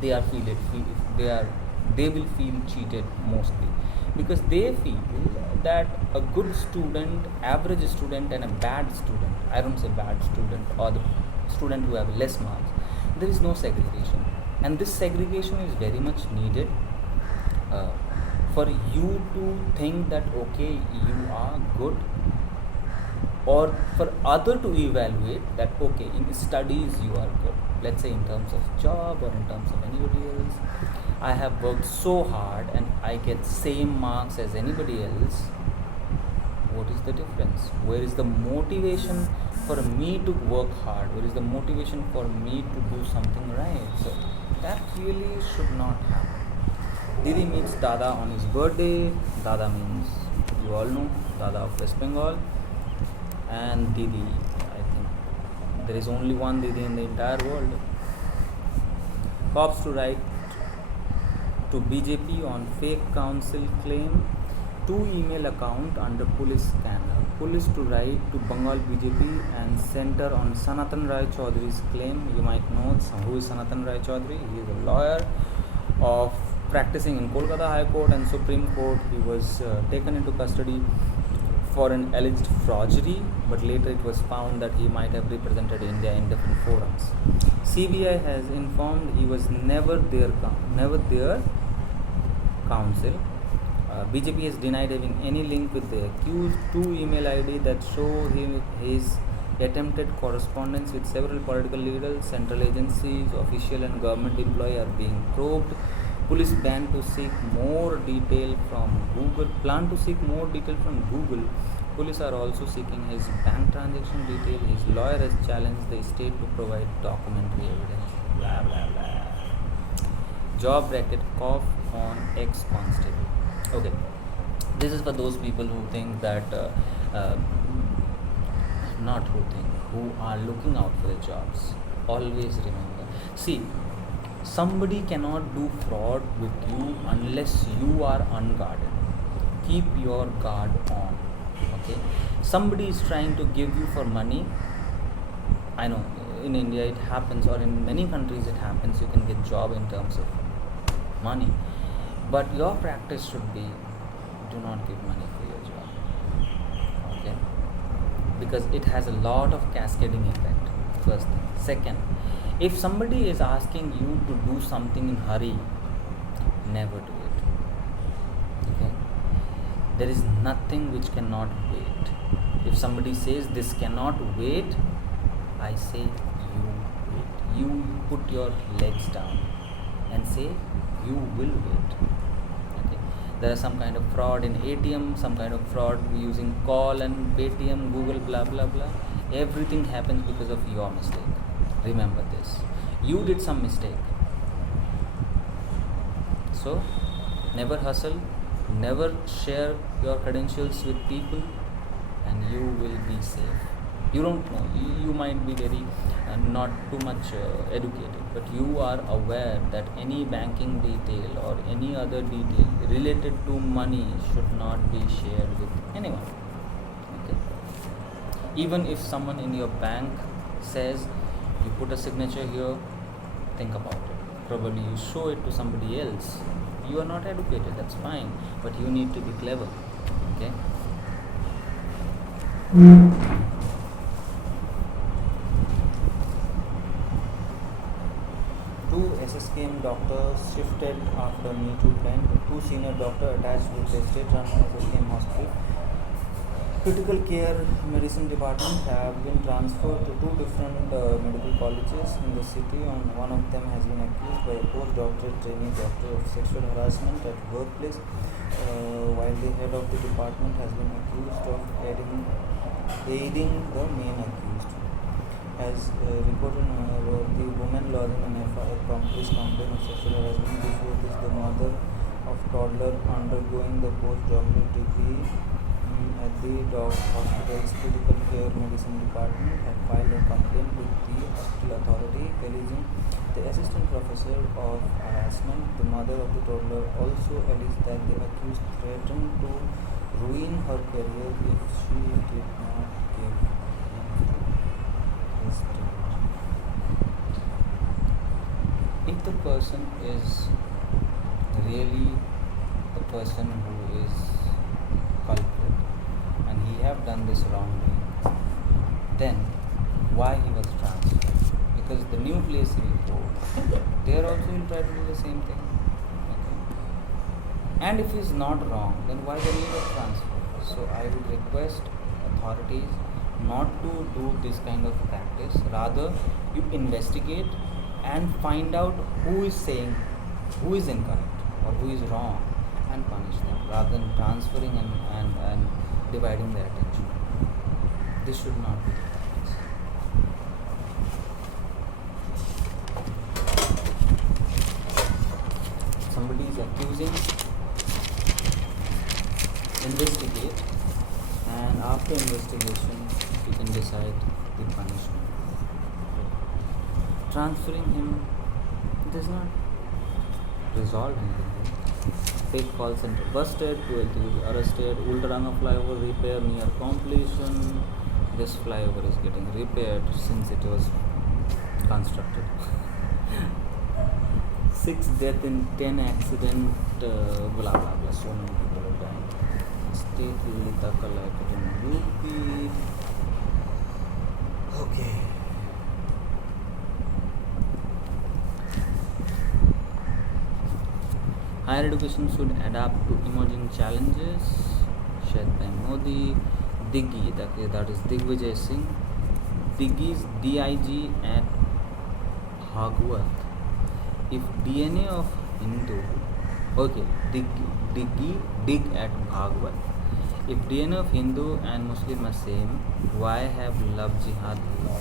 they are they are they will feel cheated mostly, because they feel that a good student, average student, and a bad student, I don't say bad student, or the student who have less marks, there is no segregation, and this segregation is very much needed, uh, for you to think that okay, you are good, or for other to evaluate that okay, in studies you are good, let's say in terms of job or in terms of anybody else. I have worked so hard and I get same marks as anybody else. What is the difference? Where is the motivation for me to work hard? Where is the motivation for me to do something right? So that really should not happen. Didi meets Dada on his birthday. Dada means, you all know, Dada of West Bengal. And Didi, I think there is only one Didi in the entire world. Cops to write to BJP on fake council claim. 2 email account under police scanner. Police to write to Bengal BJP and center on Sanatan Rai Chaudhary's claim. You might know who is Sanatan Rai Chaudhary. He is a lawyer of practicing in Kolkata High Court and Supreme Court. He was taken into custody for an alleged forgery, but later it was found that he might have represented India in different forums. CBI has informed he was never their counsel. BJP has denied having any link with the accused. 2 email ID that show his attempted correspondence with several political leaders, central agencies, official and government employee are being probed. Police plan to seek more detail from Google. Police are also seeking his bank transaction detail. His lawyer has challenged the state to provide documentary evidence. Blah blah blah. Job racket cough on ex-constable. Okay, this is for those people who think that, who are looking out for the jobs. Always remember, see, somebody cannot do fraud with you unless you are unguarded. Keep your guard on. Okay, somebody is trying to give you for money. I know in India it happens, or in many countries it happens. You can get job in terms of money, but your practice should be, do not give money for your job. Okay, because it has a lot of cascading effect. First thing. Second, if somebody is asking you to do something in hurry, never do it. Okay, there is nothing which cannot wait. If somebody says this cannot wait, I say you wait. You put your legs down and say you will wait. Okay, there are some kind of fraud in ATM, some kind of fraud using call and Paytm, Google, blah blah blah. Everything happens because of your mistake. Remember this. You did some mistake. So never hustle, never share your credentials with people, and you will be safe. You don't know, you might be very not too much educated, but you are aware that any banking detail or any other detail related to money should not be shared with anyone. Okay, even if someone in your bank says you put a signature here, think about it. Probably you show it to somebody else. You are not educated, that's fine, but you need to be clever. Okay, two SSKM doctors shifted after Me Too trend. 2 senior doctors attached with the state-run SSKM hospital critical care medicine department have been transferred to 2 different medical colleges in the city. One of them has been accused by a postdoctorate trainee doctor of sexual harassment at workplace, while the head of the department has been accused of aiding the main accused. As reported, the woman lodged an FIR from police complaint of sexual harassment. Before this, the mother of toddler undergoing the postdoctoral degree at the hospital's critical care medicine department had filed a complaint with the hospital authority alleging the assistant professor of harassment. The mother of the toddler also alleged that the accused threatened to ruin her career if she did not give him his due. if the person is really the person who is culprit and he have done this wrongdoing, then why he was transferred? Because the new place he will go, there also he'll try to do the same thing. Okay. And if he's not wrong, then why the need of transfer? So I would request authorities not to do this kind of practice. Rather, you investigate and find out who is saying, who is incorrect or who is wrong, and punish them rather than transferring and dividing their attention. This should not be the practice. Somebody is accusing, investigate, and after investigation you can decide the punishment. Transferring him does not resolve anything. Fake call center busted, 12 arrested, Ultaranga flyover repair near completion. This flyover is getting repaired since it was constructed. 6 death in 10 accident, blah blah blah. So many people have died. State Lita collected in UP. Okay. Higher education should adapt to emerging challenges. Shared by Modi. Diggi, that is Digvijay Singh. Diggi's DIG at Bhagwat. If DNA of Hindu, okay, dig at Bhagwat. If DNA of Hindu and Muslim are same, why have love jihad law?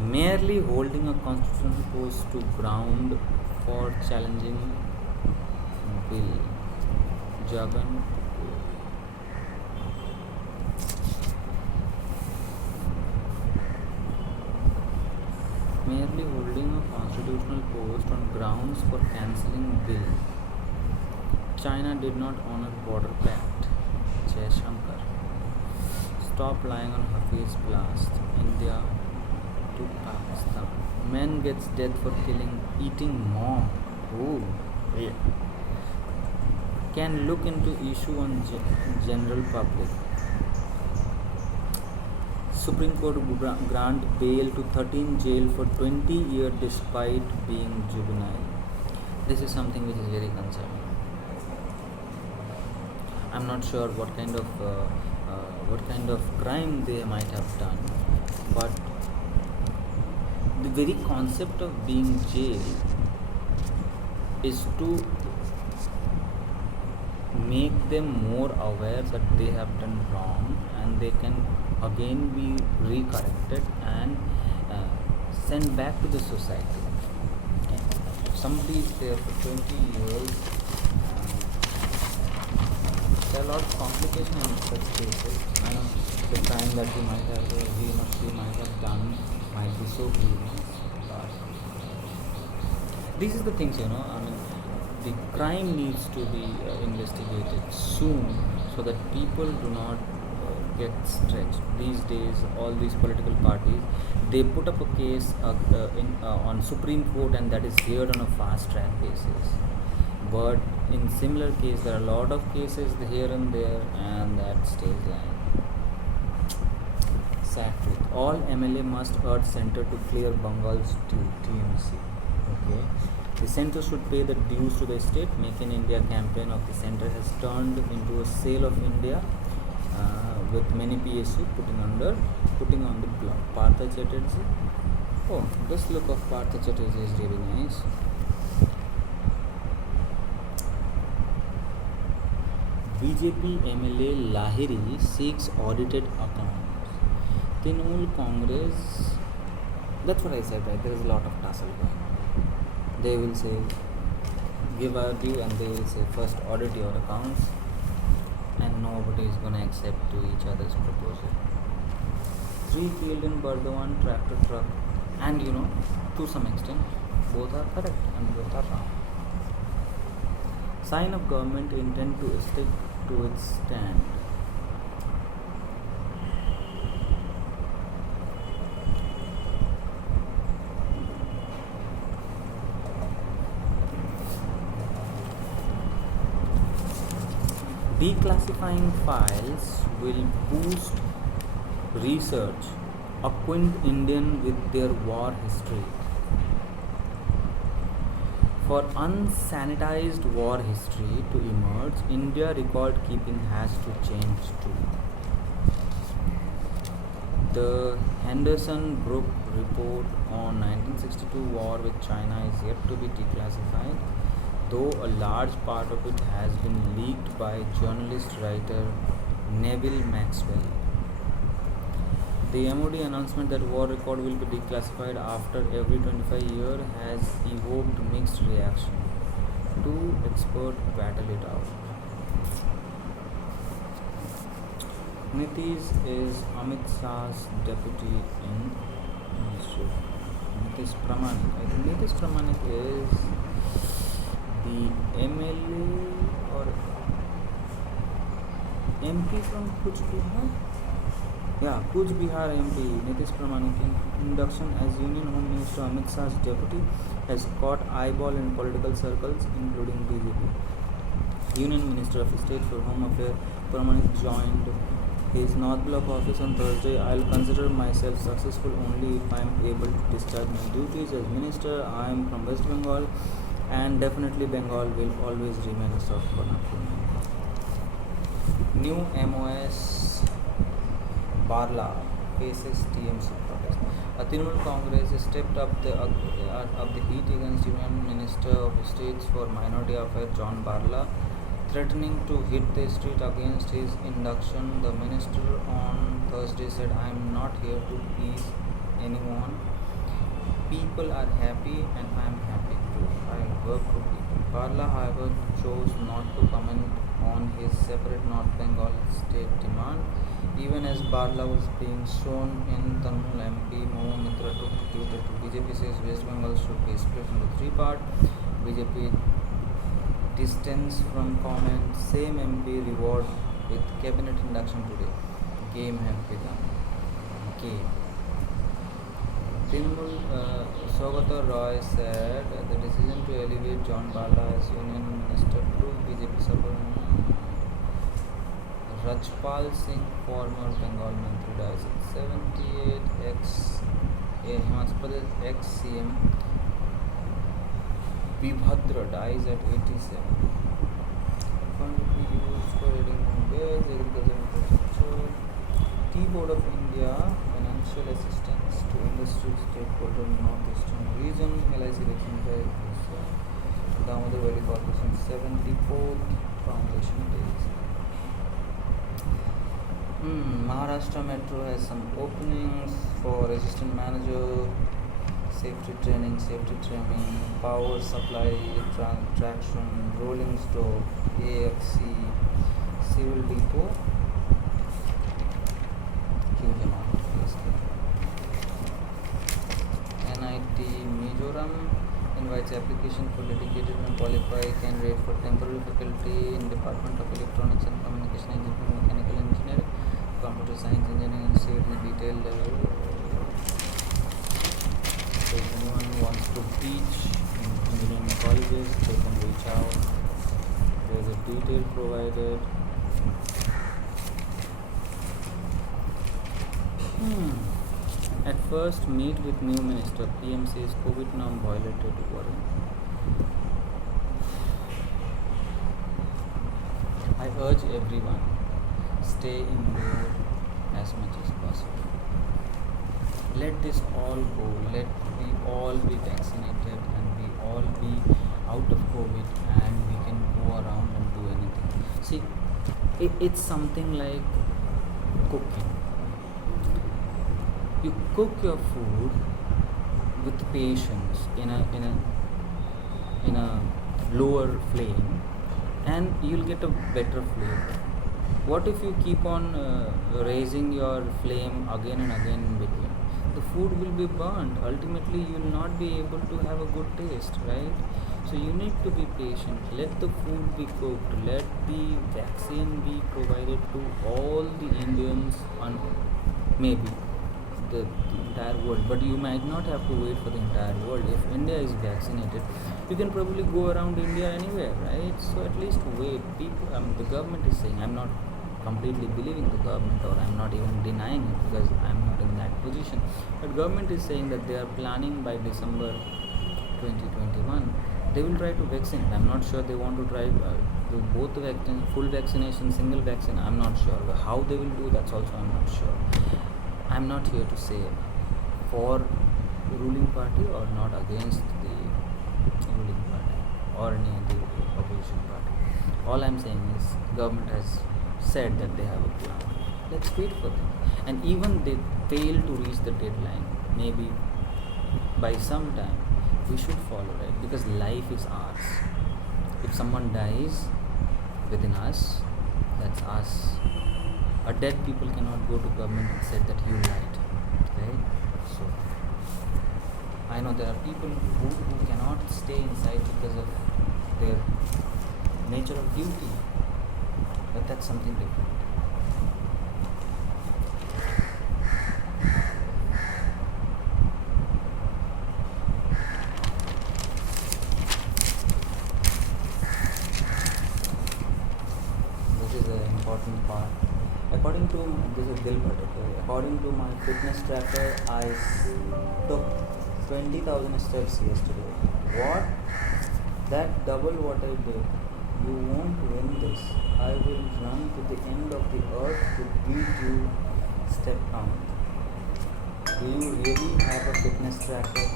Merely holding a constitutional post to ground for challenging Bill Jagan. Merely holding a constitutional post on grounds for cancelling bill. China did not honor border pact. Jai Shankar. Stop lying on Hafiz blast. India to Pakistan. Man gets death for eating mom. Oh, yeah. Can look into issue on general public. Supreme Court grant bail to 13 jail for 20 years despite being juvenile. This is something which is very concerning. I'm not sure what kind of crime they might have done, but the very concept of being jailed is to make them more aware that they have done wrong and they can again be recorrected and sent back to the society. Okay. If somebody is there for 20 years, there are a lot of complications in such cases. I know the crime that he or she might have done might be so grievous, but these are the things, I mean, the crime needs to be investigated soon so that people do not get stretched. These days, all these political parties, they put up a case on Supreme Court and that is heard on a fast track basis. But in similar case, there are a lot of cases here and there, and that stays lying. Sad truth. All MLA must urge center to clear Bengal's TMC. Okay. The center should pay the dues to the state. Make in India campaign of the center has turned into a sale of India, with many PSU putting on the block. Partha Chatterjee. Oh, this look of Partha Chatterjee is really nice. BJP MLA Lahiri seeks audited accounts. Trinamool Congress. That's what I said, right? There is a lot of tussle going on. They will say give our due and they will say first audit your accounts, and nobody is going to accept to each other's proposal. 3 killed in Bardhaman tractor truck, and to some extent both are correct and both are wrong. Sign of government intent to stick to its stand. Declassifying files will boost research, acquaint Indian with their war history. For unsanitized war history to emerge, India record keeping has to change too. The Henderson Brook report on 1962 war with China is yet to be declassified, though a large part of it has been leaked by journalist writer Neville Maxwell. The MOD announcement that war record will be declassified after every 25 years has evoked mixed reaction. Two experts battle it out. Nitish is Amit Shah's deputy in Ministry. Nitish Pramanik. I think Nitish Pramanik is the MLA or MP from Kuch Bihar. Yeah, Kuch Bihar MP Nitish Pramanik induction as Union Home Minister Amit Shah's deputy has caught eyeball in political circles, including BJP. Union Minister of State for Home Affairs Pramanik joined his North Block office on Thursday. I'll consider myself successful only if I am able to discharge my duties as minister. I am from West Bengal, and definitely Bengal will always remain a soft corner for me. New MOS Barla faces TMC protest. Trinamool Congress stepped up the heat against Union Minister of States for Minority Affairs John Barla, threatening to hit the street against his induction. The minister on Thursday said, "I am not here to please anyone. People are happy and I am happy too. I work for people." Barla, however, chose not to comment on his separate North Bengal state demand. Even as Barla was being shown in, Trinamool MP Mohu Mitra took to Twitter to BJP says West Bengal should be split into three parts. BJP distance from comment. Same MP reward with cabinet induction today. Game have begun. Game. Trinamool Saugata Roy said the decision to elevate John Barla as Union Minister proved BJP support. Rajpal Singh, former Bengal Mantri, dies at 78. Himachal Pradesh ex-CM Vibhadra dies at 87. Fund will be used for aiding home based agriculture infrastructure. Tea Board of India, financial assistance to industry stakeholder Northeastern region. LIC election day. Damodar Valley Corporation 74th Foundation Days. Maharashtra Metro has some openings for assistant manager, safety training, power supply, traction, rolling stock, AFC, civil depot. Huge amount of place there. NIT Mizoram invites application for dedicated and qualified candidate for temporary faculty in Department of Electronics and Communication Engineering, Mechanical Engineering, Computer Science Engineering, and see the detail level. So if anyone wants to teach in engineering colleges, they can reach out. There is a detail provided. At first, meet with new minister. PM says COVID norm violated worry. I urge everyone, stay indoor as much as possible. Let this all go. Let we all be vaccinated and we all be out of COVID and we can go around and do anything. See, it's something like cooking. You cook your food with patience in a lower flame, and you'll get a better flavor. What if you keep on raising your flame again and again in between? The food will be burnt. Ultimately, you will not be able to have a good taste, right? So you need to be patient. Let the food be cooked. Let the vaccine be provided to all the Indians, maybe the entire world, but you might not have to wait for the entire world. If India is vaccinated, you can probably go around India anywhere, right? So at least wait. People, the government is saying, I'm not completely believing the government, or I'm not even denying it because I'm not in that position. But government is saying that they are planning by December 2021 they will try to vaccinate. I'm not sure they want to try do both the vaccine, full vaccination, single vaccine. I'm not sure how they will do. That's also I'm not sure. I'm not here to say for the ruling party or not against the ruling party or any of the opposition party. All I'm saying is government has said that they have a plan. Let's wait for them. And even they fail to reach the deadline, maybe by some time, we should follow, right? Because life is ours. If someone dies within us, that's us. A dead people cannot go to government and say that you lied, right? So I know there are people who cannot stay inside because of their nature of duty, but that's something different. This is an important part. According to this is Dilbert, okay? According to my fitness tracker, I took 20,000 steps yesterday. What? That double what I did. You won't win this. I will run to the end of the earth to beat you step count. Do you really have a fitness tracker?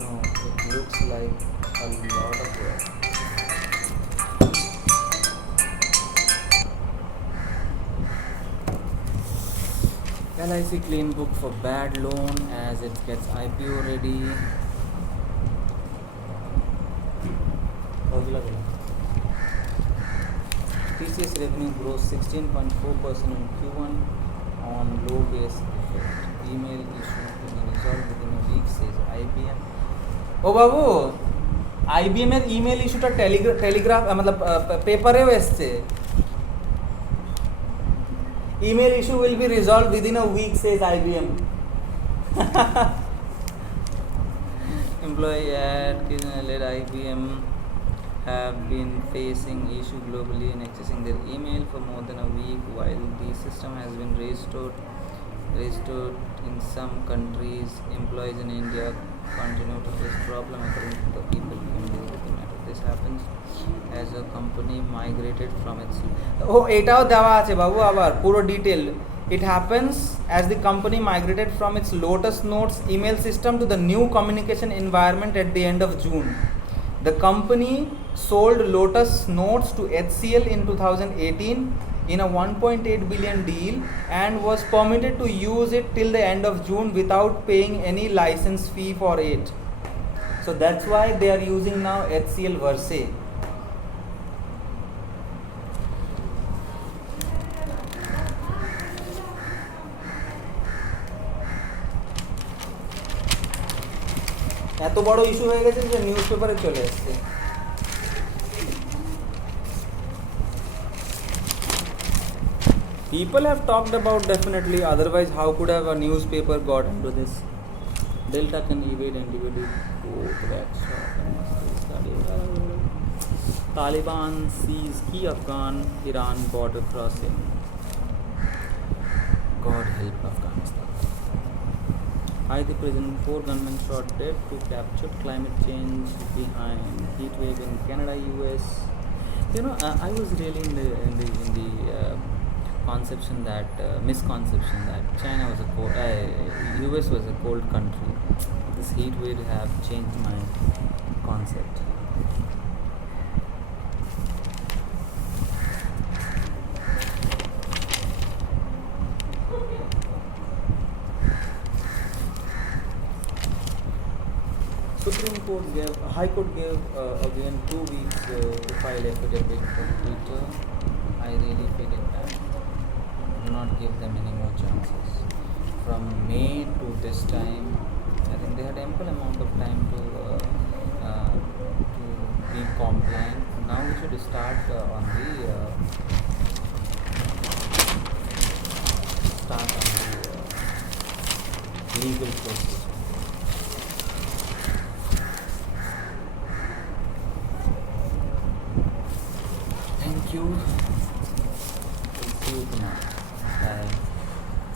No, it looks like a lot of work. LIC clean book for bad loan as it gets IPO ready. TCS revenue grows 16.4% in Q1 on low base effect. Email issue to be resolved within a week, says IBM. Oh babu, IBM এর email ইস্যুটা Telegraph मतलब পেপারেও এসছে. Email issue will be resolved within a week, says IBM. Employee at led IBM have been facing issue globally in accessing their email for more than a week, while the system has been restored in some countries. Employees in India continue to face problem according to the people in the matter. This happens as a company migrated from its এটাও দেওয়া আছে বাবু আবার পুরো detail. It happens as the company migrated from its Lotus Notes email system to the new communication environment at the end of June. The company sold Lotus Notes to HCL in 2018 in a 1.8 billion deal and was permitted to use it till the end of June without paying any license fee for it. So that's why they are using now HCL Verse. এত বড় issue হয়ে গেছে যে news পেপারে চলে এসেছে. People have talked about definitely, otherwise how could have a newspaper got into this? Delta can evade NDVD. Taliban sees key Afghan-Iran border crossing. God help Afghanistan. Haiti prison, 4 gunmen shot dead, 2 captured. Climate change behind heat wave in Canada, US. You know, I was really in the conception that misconception that China was a cold, US was a cold country. This heat wave have changed my concept. High Court gave again 2 weeks to file affidavit for Twitter. I really feel it that do not give them any more chances. From May to this time, I think they had ample amount of time to be compliant. Now we should start on the legal process. Thank you.